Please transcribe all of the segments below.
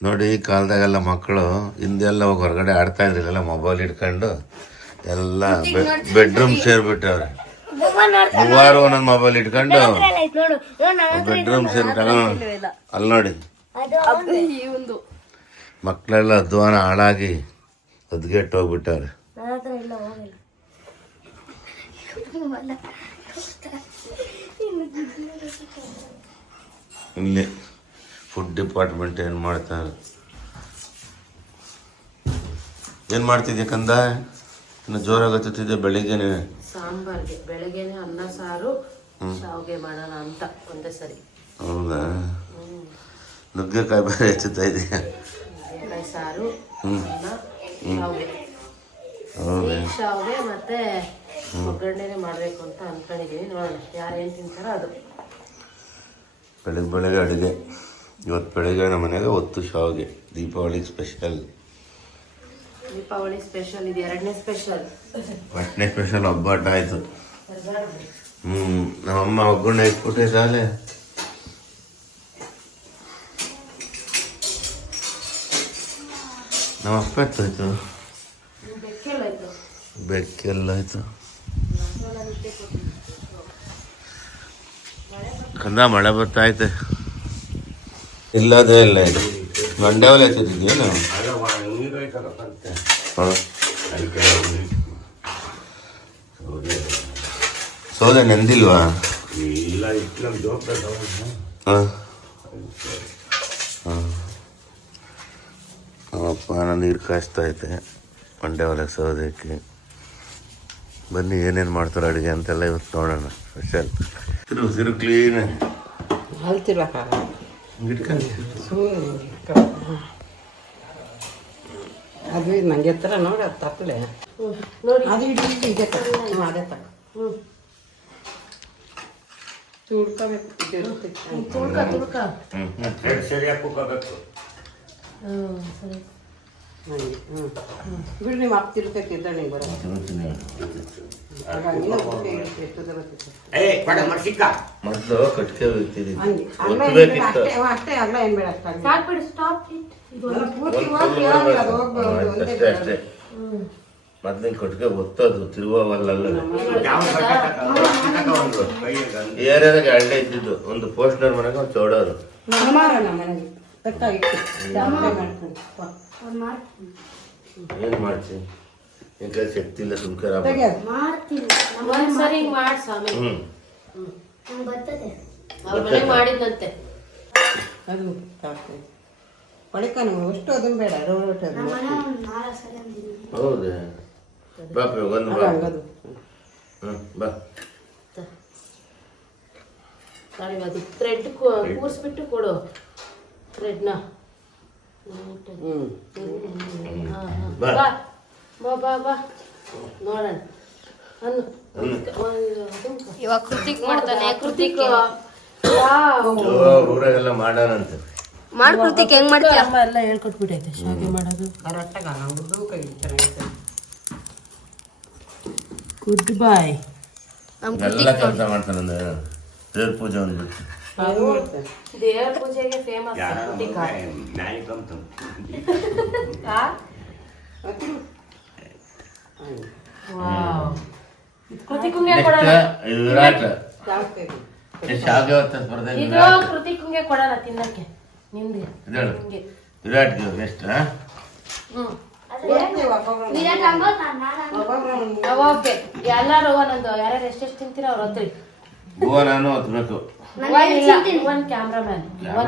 ನೋಡಿ ಈ ಕಾಲದಾಗೆಲ್ಲ ಮಕ್ಕಳು ಹಿಂದೆಲ್ಲ ಹೋಗಿ ಹೊರಗಡೆ ಆಡ್ತಾ ಇದ್ರಲ್ಲ ಮೊಬೈಲ್ ಇಟ್ಕೊಂಡು ಎಲ್ಲ ಬೆಡ್ರೂಮ್ ಸೇರ್ಬಿಟ್ಟವ್ರೆ. ಮೂವಾರು ಒಂದೊಂದು ಮೊಬೈಲ್ ಇಟ್ಕೊಂಡು ಬೆಡ್ರೂಮ್ ಸೇರ್ಬಿಟ್ಟಾಗ ಅಲ್ಲಿ ನೋಡಿ. ಮಕ್ಕಳೆಲ್ಲ ಅಧ್ವಾನ ಹಾಳಾಗಿ ಅದ್ಗೆಟ್ಟು ಹೋಗ್ಬಿಟ್ಟವ್ರೆ. ನನ್ನ ಇಲ್ಲ ಹೋಗಿಲ್ಲ. ಇಲ್ಲಿ ಫುಡ್ ಡಿಪಾರ್ಟ್ಮೆಂಟ್ ಏನು ಮಾಡ್ತಾರೆ ಏನು ಮಾಡ್ತಿದ್ದೆ ಕಂದ? ಇನ್ನು ಜೋರಾಗತ್ತಿದ್ದೆ ಬೆಳಿಗ್ಗೆನೆ. ಸಾಂಬಾರ್ಗೆ. ಬೆಳಿಗ್ಗೆನೆ ಅನ್ನ ಸಾರು ಶಾವಿಗೆ ಮಾಡೋಣ ಅಂತ ಒಂದೇ ಸರಿ. ಹೌದಾ? ನುಗ್ಗೆಕಾಯಿ ಬೇರೆ ಹೆಚ್ಚುತ್ತಾ ಇದೆಯಾ? ನುಗ್ಗೆಕಾಯಿ ಸಾರು. ಅನ್ನ ಶಾವ್ಗೆ. ಶಾವಿಗೆ ಮತ್ತೆ ಒಗ್ಗರಣೆನೆ ಮಾಡಬೇಕು ಅಂತ ಅನ್ಕೊಂಡಿದೀನಿ. ನೋಡೋಣ ಏನು ತಿಂತಾರೋ ಅದು. ಬೆಳಗ್ಗೆ ಬೆಳಗ್ಗೆ ಅಡುಗೆ. ಇವತ್ತು ಬೆಳಗ್ಗೆ ನಮ್ಮ ಮನೆಯಾಗ ಒತ್ತು ಶಾವಿಗೆ. ದೀಪಾವಳಿ ಸ್ಪೆಷಲ್ ದೀಪಾವಳಿ ಸ್ಪೆಷಲ್ ಇದು ಎರಡನೇ ಸ್ಪೆಷಲ್ ಫಸ್ಟ್ನೇ ಸ್ಪೆಷಲ್ ಒಬ್ಬಟ್ಟು ಆಯಿತು. ಹ್ಞೂ ನಮ್ಮಮ್ಮ ಒಗ್ಗರಣೆ ಇಟ್ಬಿಟ್ಟಿದ್ದಾಳೆ ನಮ್ಮ ಅಪ್ಪ ಎತ್ತಾಯ್ತು ಬೆಕ್ಕೆಲ್ಲಾಯ್ತು ಬೆಕ್ಕೆಲ್ಲ ಆಯ್ತು. ಕಂದ ಮಳೆ ಬರ್ತಾಯ್ತೆ ಇಲ್ಲದೇ ಇಲ್ಲ ಇದು. ಮಂಡ್ಯಾವಲ್ಲಿ ಹಚ್ಚಿದ್ದೀನು ಸೌದೆ. ನೆಂದಿಲ್ವಾ? ಹಾಂ. ಅಪ್ಪ ನಾನು ನೀರು ಕಾಯಿಸ್ತಾ ಐತೆ ಮಂಡ್ಯ ಒಳಗೆ ಸೌದೆಕ್ಕೆ ಬನ್ನಿ ಏನೇನು ಮಾಡ್ತಾರೆ ಅಡುಗೆ ಅಂತೆಲ್ಲ ಇವತ್ತು ನೋಡೋಣ. ಸ್ಪೆಷಲ್ ಸಿರು ಸಿರು ಕ್ಲೀನ್ ಹೇಳ್ತಿರ್ಬೇಕಾಗ ಅದು ಇದು ನಂಗೆ ಎತ್ತರ ನೋಡಿ ಅದು ತಪ್ಪಲೆ ನೋಡಿ ಅದು ಹಿಡಿದು ಇದೆ ತಕ್ಕ ಹ್ಞೂ ಅದೇ ತಕ್ಕ ಹ್ಮ್ ತುಳ್ಕೋಬೇಕು ತುಳ್ಕ ತುಳ್ಕ ಸರಿ ಹಾಕೋಬೇಕು ಹ್ಮ್ ಸರಿ. ಹಂಗೆ ಹ್ಞೂ ಬಿಡು ನೀವು ಅಪ್ಪ ತಿಳ್ಕೊತಿದ್ದ ನೀವು ಬರೋ ಆಗ ಹಂಗೆ ಉಪ್ಪು ಇರುತ್ತೆ, ಎತ್ತುದ ಬರ್ತಿತ್ತು. ಏ ಕೊಡ ಮರ್ಸಿಕ್ಕ ಮೊದಲು ಕಟ್ಕೆ ಹೋಗ್ತಿದ್ದೀನಿ ಹಂಗೆ ಅಲ್ಲ ಏನ್ ಬೇಡ, ಅಷ್ಟೇ ಅವ ಅಷ್ಟೇ ಅಲ್ಲ ಏನು ಬೇಡ ಅಷ್ಟೇ ಹಂಗೆ. ಸಾಕ್ಬಿಡು ಸ್ಟಾಪ್ ಇಟ್. ಅಲ್ಲ, ಪೂರ್ತಿ ಹೋಗಿ ಹೋಗಿ ಅದು ಹೋಗ್ಬೋದು, ಒಂದೇ ಅಷ್ಟೇ ಬೇಡ. ಅಷ್ಟೇ. ಮೊದಲಿನ ಒತ್ತೋದು ತಿರುವವಲ್ಲ ಏರಿಯಾದಾಗ ಎಳ್ಳೆ ಇದ್ದಿದ್ದು ಒಂದು ಪೋಸ್ಟರ್ ಮನೆಗೆ ಒಂದು ಚೌಡೋರು. ನಮ್ಮ ನಮ್ಮ ಮನೆಗೆ. ಮಾಡ್ತೀನಿ. ಏನು ಮಾಡ್ತೀನಿ. ಒಂದ್ಸರಿ ಹಿಂಗ್ ಮಾಡ್ ಸ್ವಾಮಿ. ಹ್ಞೂ ನಂಗೆ ಬರ್ತದೆ. ಅವ್ರ ಮನೆ ಮಾಡಿದ್ನಂತೆ. ಅದು ನೀವು ಅಷ್ಟು ಅದನ್ನ ಬೇಡ ರೋಟ್ ಅದು ನಮ್ಮ ಮನೆ ಒಂದು ನಾಲ್ಕು ಸಲ ಅಂದಿದ್ದೀನಿ. ಹೌದೇ? ಬಾ ಒಂದು ಅದು ಬಾ. ಹಂಗದು ಹ್ಞೂ ಬಾ. ಅದು ಥ್ರೆಡ್ ಕೂರಿಸ್ಬಿಟ್ಟು ಕೊಡು. ಥ್ರೆಡ್ನ ಹ್ಞೂ ಬಾ. ಬಾ ಬಾ ಬಾ. ನೋಡೋಣ. ಇವಾಗ ಕೃತಿಕ್ ಮಾಡ್ತಾನೆ ಕೃತಿಕ್ ಓ, ಊರಾಗೆಲ್ಲ ಮಾಡೋಣಂತೆ ಮಾಡ್ ಕೃತಿಕ್ ಹೆಂಗ್ ಮಾಡ್ತೀಯ? ಅಮ್ಮ ಎಲ್ಲ ಹೇಳ್ಕೊಟ್ಬಿಟ್ಟೈತೆ ಶಾವಿಗೆ ಮಾಡೋದು. ಕರೆಕ್ಟಾಗ ನಾವು ಕೈ ಚೆನ್ನಾಗಿತ್ತು ಗುಡ್ ಬಾಯ್ ಕೆಲಸ ಮಾಡ್ತಾನೆ ದೇವ್ರ ಪೂಜೆ ಒಂದು ದೇವ್ರ ಪೂಜೆಗೆ ಫೇಮಸ್ ಕೃತಿಕಂಗೆ ವಿರಾಟ್ ದೇವ್ರ ಕೊಡೋಣ ತಿನ್ನಕ್ಕೆ ಇದೇಳು ನಿಂಗೆ ವಿರಾಟ್ಗೆ ಎಷ್ಟು ಹ್ಮ್ ಎಲ್ಲಾರು ಒಂದೊಂದು ಯಾರ್ಯಾರು ಎಷ್ಟೆಷ್ಟು ತಿಂತೀರ ಅವ್ರ ಹತ್ರ ಭುವ ಹತ್ಬೇಕು ಒಂದ್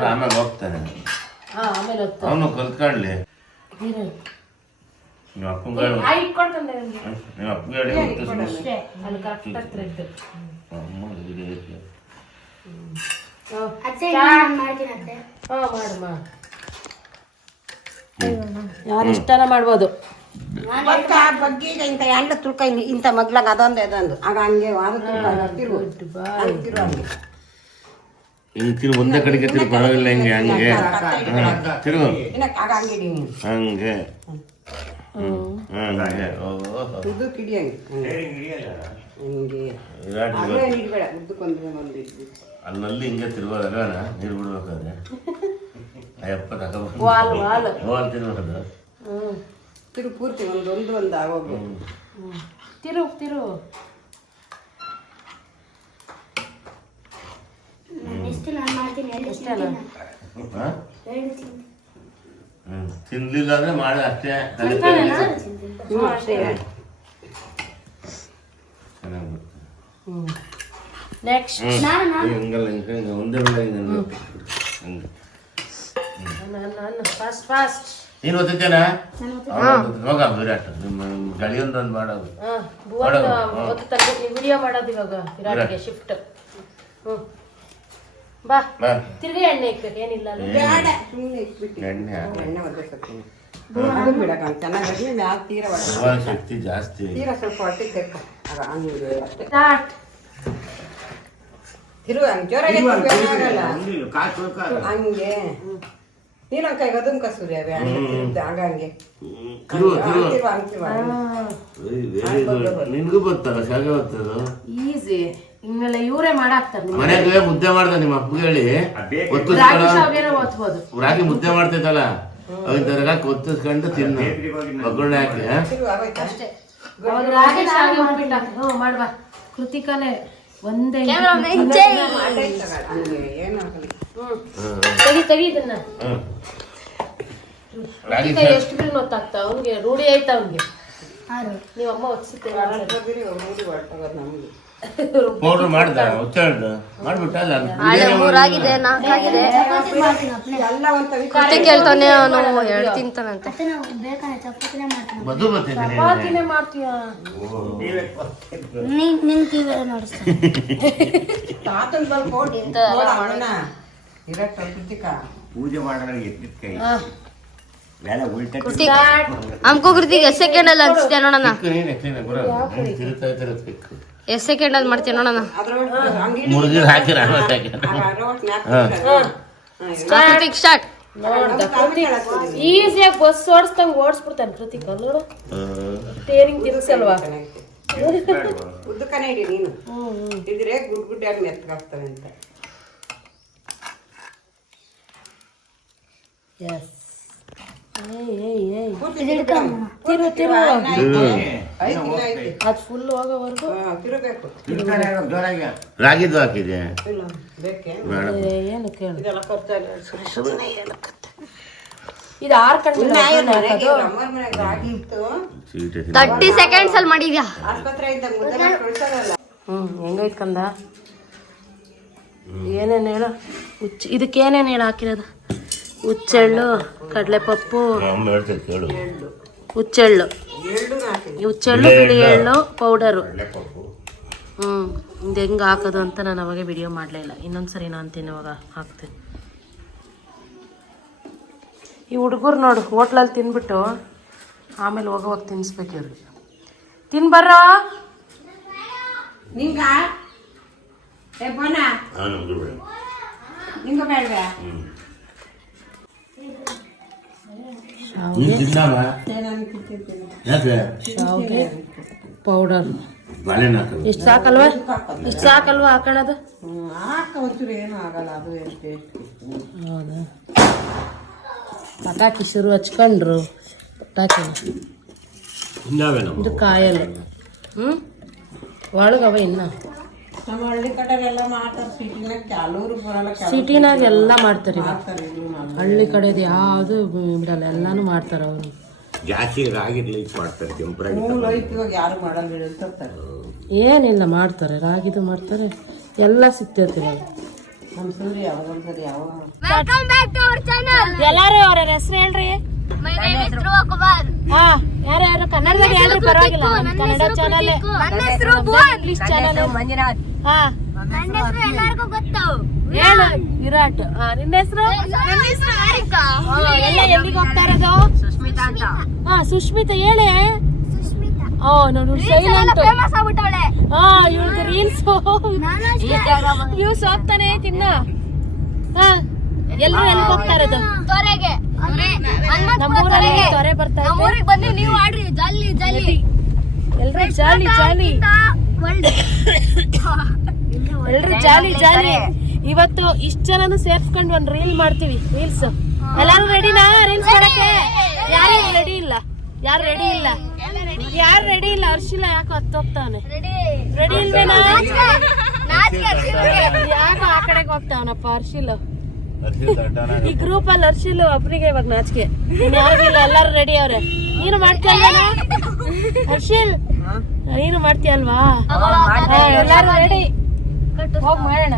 ಆಮೇಲೆ ಹೋಗ್ತಾನೆ. ಹಾ ಆಮೇಲೆ ಅವನು ಕಲ್ತ್ಕೊಳ್ಳಿ ಹೀರೋ. ನೀವು ಅಪ್ಪನ ಗಾಡಿ ಆ ಇಟ್ಕೊಳ್ತಂದೆ ನಿಮ್ಗೆ ನೀವು ಅಪ್ಪನ ಗಾಡಿ ಗೊತ್ತು ಅಷ್ಟೇ ಅಲ್ಲಿ ಕರೆಕ್ಟಾಗಿ ಥ್ರೆಡ್ ಅತ್ತೆ ನಾನು ಮಾಡ್ತೀನಿ ಅತ್ತೆ. ಹಾ ಮಾಡು ಮಾ ಯಾರು ಇಷ್ಟನ ಮಾಡ್ಬೋದು. ಬಕ್ಕ ಬಗ್ಗಿಗೆ ಇಂಥ ಎಂಡ ತುಳ್ಕ ಹಿಂಗೆ ಇಂಥ ಮಗ್ಲಾಗ ಅದೊಂದು ಅದೊಂದು. ಆಗ ಹಂಗೆ ತುಳ್ಕ ತಿರು ಒಂದೇ ಕಡೆಗೆ ತಿರು ಪರವಾಗಿಲ್ಲ ಹಿಂಗೆ ಹಂಗೆ. ತಿರು ಹಂಗೆ ಕಿಡಿ ಅಲ್ಲಲ್ಲಿ ಹಿಂಗೆ ತಿರುವಾಗ ನೀರು ಬಿಡ್ಬೇಕಾದ್ರೆ? ಅಯ್ಯಪ್ಪ ತಗೋಬೇಕು ವಾಲ್ ತಿರು ಪೂರ್ತಿ ಒಂದು ಒಂದು ಒಂದು ಆಗೋಗು ತಿರು ತಿರು. ತಿನ್ಲಿಲ್ಲ ಅಂದ್ರೆ ಮಾಡ ಅಷ್ಟೇ. ನೆಕ್ಸ್ಟ್ ಹಿಂಗಲ್ಲ ಹಿಂಗೆ ಒಂದೇ ಹಂಗೆ ಫಾಸ್ಟ್ ಫಾಸ್ಟ್ ನೀನು ಓದಿದ್ದೇನಾ ನಾನು ಹೋಗ ವಿರಾಟ್ ನಿಮ್ಮ ಗಳಿಯೊಂದೊಂದು ಮಾಡೋದು. ವಿಡಿಯೋ ಮಾಡೋದು ಇವಾಗ ವಿರಾಟ್ಗೆ ಶಿಫ್ಟ್ ಬಾ ತಿರ್ಗಿ ಎಣ್ಣೆ ಇಕ್ಬೇಕು ಏನಿಲ್ಲ ಬೇಡ ಸುಮ್ಮನೆ ಎಣ್ಣೆ. ಎಣ್ಣೆ. ಶಕ್ತಿ ಜಾಸ್ತಿ. ತೀರ ಸ್ವಲ್ಪ ಹೊಟ್ಟೆ ತೆಕ್ಕ ಹಂಗೆ ಸ್ಟಾರ್ಟ್. ಜೋರಾಗಿ ಹಂಗೆ ನೀನು ಅಂಕ ಅದನ್ ಕಸೂರಿ ಅವೇ ಹಂಗಂಗೆ. ತಿರು ತಿರು ತಿರು ಹಂಗೆ ತಿರು ವೆರಿ ಗುಡ್ ನಿನ್ಗೂ ಗೊತ್ತಲ್ಲ ಶಾಗೆ ಗೊತ್ತದು ಈಸಿ. ಇನ್ನೆಲ್ಲ ಇವರೇ ಮಾಡಾಕ್ತಾರೆ ನಿಮ್ಗೆ. ಮನೆಗೆ ಮುದ್ದೆ ಮಾಡ್ದ ನಿಮ್ಮ ಅಪ್ಪಗೆ ಹೇಳಿ. ರಾಗಿ ಶಾವ್ಗೆನ ಓದ್ಬೋದು ರಾಗಿ ಮುದ್ದೆ ಮಾಡ್ತೈತಲ್ಲ ಅವಿನ ತರಗಾಕ ಒತ್ತಿಸ್ಕೊಂಡು ತಿನ್ನು. ಒಗ್ಗರಣೆ ಹಾಕಿ ಅಷ್ಟೇ. ರಾಗಿ ಶಾವ್ಗೆ ಉಪ್ಪಿಟ್ಟು ಹಾಕಿ ಹ್ಞೂ ಮಾಡ್ಬಾ. ಕೃತಿಕಾನೇ. ಒಂದೇ ತೆಗಿ ತೆಗಿ ಇದನ್ನ. ಎಷ್ಟು ಬಿಲ್ ಗೊತ್ತಾಗ್ತಾ ಅವ್ನಿಗೆ ರೂಢಿ ಆಯ್ತಾ ಅವ್ನಿಗೆ? ಆರು. ನೀವು ಅಮ್ಮ ಒತ್ಸುತ್ತೆ ಪೌಡರ್ ಮಾಡ್ದ ಉಚ್ಚಾಡ್ದು ಮಾಡ್ಬಿಟ್ಟ ಅಲ್ಲ ಹಳೆ ಮೂರಾಗಿದೆ ನಾಲ್ಕಾಗಿದೆ. ಕತೆ ಕೇಳ್ತಾನೆ ಅವನು ಎರಡು ತಿಂತಾನಂತೆ. ಮತ್ತೆ ನಾವು ಬೇಕಾದ್ರೆ ಚಪಾತಿನೇ ಮಾಡ್ತೀನಿ ಮಧು ಬರ್ತಿದ್ದೀನಿ ಚಪಾತಿನೇ ಮಾಡ್ತೀಯ? ನೀವೇ ನೀನ್ ನಿನ್ ಟಿವಿ ನೋಡಿಸ್ತೀನಿ ತಾತನ್ ಬಲ್ ಕೊಡಿ ನೋಡ ಅಣ್ಣ ಇರಕ್ಕ ಕೃತಿಕ. ಪೂಜೆ ಮಾಡೋಣ ಎತ್ತಿದ ಕೈ. ಹಾ. ಎಲ್ಲ ಉಲ್ಟ ಕೃತಿಕ್ ಅಮ್ಕೋ ಕೃತಿಕ್ ಎಷ್ಟು ಸೆಕೆಂಡ್ ಅಲ್ಲಿ ಹಂಚ್ತೀಯ ನೋಡೋಣ ಎಷ್ಟು ಸೆಕೆಂಡ್ ಅದು ಮಾಡ್ತೀಯ ನೋಡೋಣ? ಮುರುಗಿ ಹಾಕಿರ ಕೃತಿಕ್. ಸ್ಟಾರ್ಟ್ ಈಸಿಯಾಗಿ ಬಸ್ ಓಡಿಸ್ದಂಗ್ ಓಡಿಸ್ಬಿಡ್ತಾನೆ ಕೃತಿಕ ನೋಡು ಟೇರಿಂಗ್ ತಿರ್ಸಲ್ವಾ ಉದ್ದಕ್ಕನೇ ಇಡಿ ನೀನು. ಇದ್ರೆ ಗುಡ್ ಗುಡ್ಡಾಗಿ ನೆತ್ಕಾಗ್ತವೆ ಅಂತ. ಎಸ್ ಏಯ್ ಏಯ್ ಏಯ್. ತಿರು ತಿರು ಐದ್ ದಿನ ಐತಿ. ಅದು ಫುಲ್ ಹೋಗೋವರೆಗೂ ಹಾ, ತಿರುಗ್ಬೇಕು. ತಿರ್ಗಾಡ ಜೋರಾಗಿ. ರಾಗಿದ್ದು ಹಾಕಿದೆ ಇದು ಆರ್ ರಾಗಿ ತರ್ಟಿ ಸೆಕೆಂಡ್ಸ್ ಅಲ್ಲಿ ಮಾಡಿದ್ಯಾ? ಹ್ಮ್. ಹೆಂಗೈತ್ ಕಂದ? ಏನೇನು ಹೇಳು? ಹುಚ್ಚ ಇದಕ್ಕೆ ಏನೇನು ಹೇಳು ಹಾಕಿರೋದು? ಹುಚ್ಚೆಳ್ಳು ಕಡಲೆಪಪ್ಪು. ಪಪ್ಪು ಹೇಳ್ತೈತೆ ಕೇಳು. ಹುಚ್ಚೆಳ್ಳು. ಹುಚ್ಚೆಳ್ಳು ಬಿಳಿ ಎಳ್ಳು ಪೌಡರು. ಹ್ಮ್. ಇದು ಹೆಂಗೆ ಹಾಕೋದು ಅಂತ ನಾನು ಅವಾಗ ವಿಡಿಯೋ ಮಾಡಲಿಲ್ಲ ಇನ್ನೊಂದ್ಸರಿ ನಾನು ತಿನ್ನುವಾಗ ಹಾಕ್ತೀನಿ. ಈ ಹುಡುಗರು ನೋಡು ಹೋಟ್ಲಲ್ಲಿ ತಿನ್ಬಿಟ್ಟು ಆಮೇಲೆ ಹೋಗೋವಾಗ ಹೋಗಿ ಇವ್ರಿಗೆ ತಿನ್ಬಾರ ನಿಂಗ? ಬಿಡು. ನಿಂಗ ಬೇಡವಾ? ನೀನು ತಿಂದಾವ ನಾನು ಯಾಕೆ? ಶಾವ್ಗೆ ಪೌಡರ್. ಇಷ್ಟು ಸಾಕಲ್ವಾ? ಇಷ್ಟು ಸಾಕಲ್ವಾ ಹಾಕೊಳ್ಳೋದು? ಹಾಕ ಒಂಚೂರು ಏನೂ ಆಗಲ್ಲ ಅದು ಏನು ಟೇಸ್ಟ್ ಹೌದಾ? ಪಟಾಕಿ ಶುರು ಹಚ್ಕೊಂಡ್ರು. ಪಟಾಕಿ. ಇದು ಕಾಯಲ್ಲ ಹ್ಞೂ ಒಳಗವ ಇನ್ನ? ನಮ್ಮ ಹಳ್ಳಿ ಕಡೆ ಮಾಡ್ತಾರೆ. ಸಿಟಿನಾಗ ಕೆಲವರು ಬರಲ್ಲ ಸಿಟಿನಾಗ ಎಲ್ಲ ಮಾಡ್ತಾರೆ. ಹಳ್ಳಿ ಕಡೆದು ಯಾವುದು ಬಿಡಲ್ಲ ಎಲ್ಲಾನು ಮಾಡ್ತಾರೆ ಅವರು. ಜಾಸ್ತಿ ರಾಗಿ ಮಾಡ್ತಾರೆ ಕೆಂಪರಾಗಿ ಮೂಲ ಐತಿ ಇವಾಗ ಯಾರು ಮಾಡಲ್ಲ ಹೇಳ್ತಾರೆ. ಏನಿಲ್ಲ ಮಾಡ್ತಾರೆ. ರಾಗಿದು ಮಾಡ್ತಾರೆ. ಎಲ್ಲ ಸಿಗ್ತೈತಿ ಇವಾಗ ನಮ್ಮ ಸೂರ್ಯ ಯಾವಾಗಂದ್ರೆ ಯಾವ welcome back to our channel ಎಲ್ಲಾರು ಅವ್ರ ಹೆಸರು ಹೇಳ್ರಿ. My name is Dhruva Kumar ಹಾ ಯಾರು ಯಾರು ಕನ್ನಡದಾಗ ಹೇಳ್ರಿ ಪರವಾಗಿಲ್ಲ ನಮ್ಮ ಕನ್ನಡ ಚಾನಲ್ ನನ್ನ ಹೆಸರು ಭುವನ್. ಇಂಗ್ಲಿಷ್ ಚಾನಲ್ ಹಾ. ನನ್ನ ಹೆಸರು ಎಲ್ಲರಿಗೂ ಗೊತ್ತು. ಹೇಳು ವಿರಾಟ್. ಹಾ ನಿನ್ನ ಹೆಸರು? ನನ್ನ ಹೆಸರು ಹಾರಿಕಾ ಎಲ್ಲ ಎಲ್ಲಿಗೆ ಹೋಗ್ತಾ ಇರೋದು? ಸುಸ್ಮಿತಾ ಅಂತ. ಹಾ ಸುಷ್ಮಿತಾ ಹೇಳಿ. ಸುಸ್ಮಿತಾ ಓ ನೋಡು ಸೈಲೆಂಟ್ ಫೇಮಸ್ ಆಗ್ಬಿಟ್ಟವಳೆ. ಹಾ ಇವಳು ರೀಲ್ಸ್ ವ್ಯೂಸ್ ಹೋಗ್ತಾನೆ ತಿನ್ನ. ಹಾ. ಎಲ್ರು ಎಲ್ಲಿ ಹೋಗ್ತಾ ಇರೋದು? ತೊರೆಗೆ. ನಮ್ಮೂರಲ್ಲಿ ತೊರೆ ಬರ್ತಾ ಇದೆ. ನಮ್ಮೂರಿಗೆ ಬಂದು ನೀವು ಆಡ್ರಿ. ಜಲ್ಲಿ ಜಲ್ಲಿ. ಎಲ್ರು ಜಾಲಿ ಜಾಲಿ. ಎಲ್ರು ಜಾಲಿ ಜಾಲಿ. ಇವತ್ತು ಇಷ್ಟ ಜನನು ಸೇರ್ಸ್ಕೊಂಡು ಒಂದ್ ರೀಲ್ ಮಾಡ್ತೀವಿ ರೀಲ್ಸ್. ಎಲ್ಲಾರು ರೆಡಿನಾ ರೀಲ್ಸ್ ಮಾಡಕ್ಕೆ? ಯಾರು ರೆಡಿ ಇಲ್ಲ? ಯಾರು ರೆಡಿ ಇಲ್ಲ? ಯಾರು ರೆಡಿ ಇಲ್ಲ? ಹರ್ಷಿಲ್ಲ ಯಾಕೋ ಹತ್ತೋಗ್ತಾವನೆ ರೆಡಿ ಇಲ್ವೇನಾ? ಯಾಕೋ ಆ ಕಡೆಗೆ ಹೋಗ್ತಾವನಪ್ಪ ಹರ್ಷಿಲ್ ಈ ಗ್ರೂಪ್ ಅಲ್ಲಿ ಹರ್ಷಿಲ್ ಒಬ್ರಿಗೆ ಇವಾಗ ನಾಚಿಕೆ. ಎಲ್ಲಾರು ರೆಡಿ ಅವ್ರೆ. ನೀನು ಮಾಡ್ತೀಯಲ್ವಾ ಹರ್ಷಿಲ್ ನೀನು ಮಾಡ್ತೀಯಲ್ವಾ ಎಲ್ಲಾರು ರೆಡಿ ಹೋಗ್ ಮಾಡೋಣ.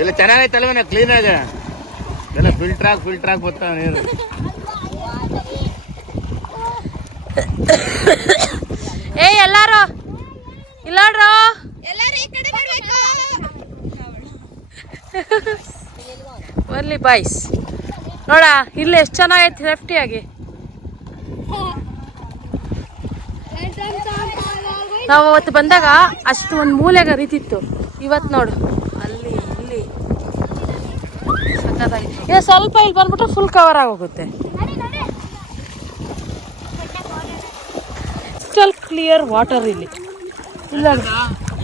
ಇಲ್ಲ ಚೆನ್ನಾಗೈತಲ್ವ ಕ್ಲೀನ್ ಆಗ? ಎಲ್ಲ ಫಿಲ್ಟರ್ ಆಗಿ ಫಿಲ್ಟರ್ ಆಗಿ ಬರ್ತಾವ ನೀರು. ಏ ಎಲ್ಲಾರು? ಇಲ್ಲಾಡ್ರು? ಬರ್ಲಿ ಬಾಯ್ಸ್ ನೋಡ ಇಲ್ಲಿ ಎಷ್ಟು ಚೆನ್ನಾಗೈತಿ ಸೇಫ್ಟಿ ಆಗಿ. ನಾವು ಅವತ್ತು ಬಂದಾಗ ಅಷ್ಟು ಒಂದು ಮೂಲೆಗ ರೀತಿತ್ತು ಇವತ್ತು ನೋಡು. ಇಲ್ಲಿ ಈಗ ಸ್ವಲ್ಪ ಇಲ್ಲಿ ಬಂದ್ಬಿಟ್ರೆ ಫುಲ್ ಕವರ್ ಆಗೋಗುತ್ತೆ. ಸ್ಟಲ್ ಕ್ಲಿಯರ್ ವಾಟರ್ ಇಲ್ಲಿ. ಇಲ್ಲ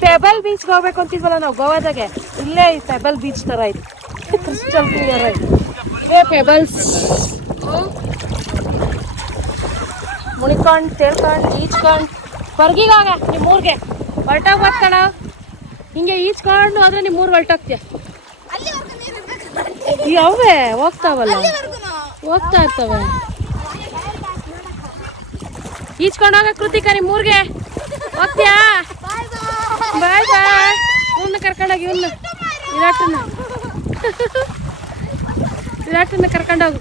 ಪೆಬಲ್ ಬೀಚ್ಗೆ ಹೋಗ್ಬೇಕು ಅಂತಿದ್ವಲ್ಲ ನಾವು ಗೋವಾದಾಗೆ. ಇಲ್ಲೇ ಈ ಪೆಬಲ್ ಬೀಚ್ ತರ ಇದೆ. ಕ್ರಿಸ್ಟಲ್ ಕ್ಲಿಯರ್ ಆಯ್ತು ಏ ಪೆಬಲ್ಸ್ ಮುಣಿಕೊಂಡು, ತೇಳ್ಕೊಂಡು ಈಚ್ಕೊಂಡು ಹೊರ್ಗಿಗೆ ನಿಮ್ಮ ಊರಿಗೆ ಹಿಂಗೆ ಈಚ್ಕೊಂಡು ಹೋದ್ರೆ ನಿಮ್ಮ ಊರು ಹೊರಟೋಗ್ತೀಯ. ಅವೇ ಹೋಗ್ತಾವಲ್ಲ ಹೋಗ್ತಾ ಇರ್ತವೆ. ಈಚ್ಕೊಂಡು ಹೋಗ ಕೃತಿಕ ನಿಮ್ಮ ಊರಿಗೆ. ಹೋಗ್ತೀಯಾ? ಬಾಯ್ ಬಾಯ್ ಇವನ್ನ ಕರ್ಕೊಂಡೋಗಿ ಇವನ್ನ ವಿರಾಟನ್ನ ವಿರಾಟನ್ನ ಕರ್ಕೊಂಡೋಗು.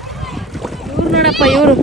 ಇವ್ರು ನೋಡಪ್ಪ ಇವರು.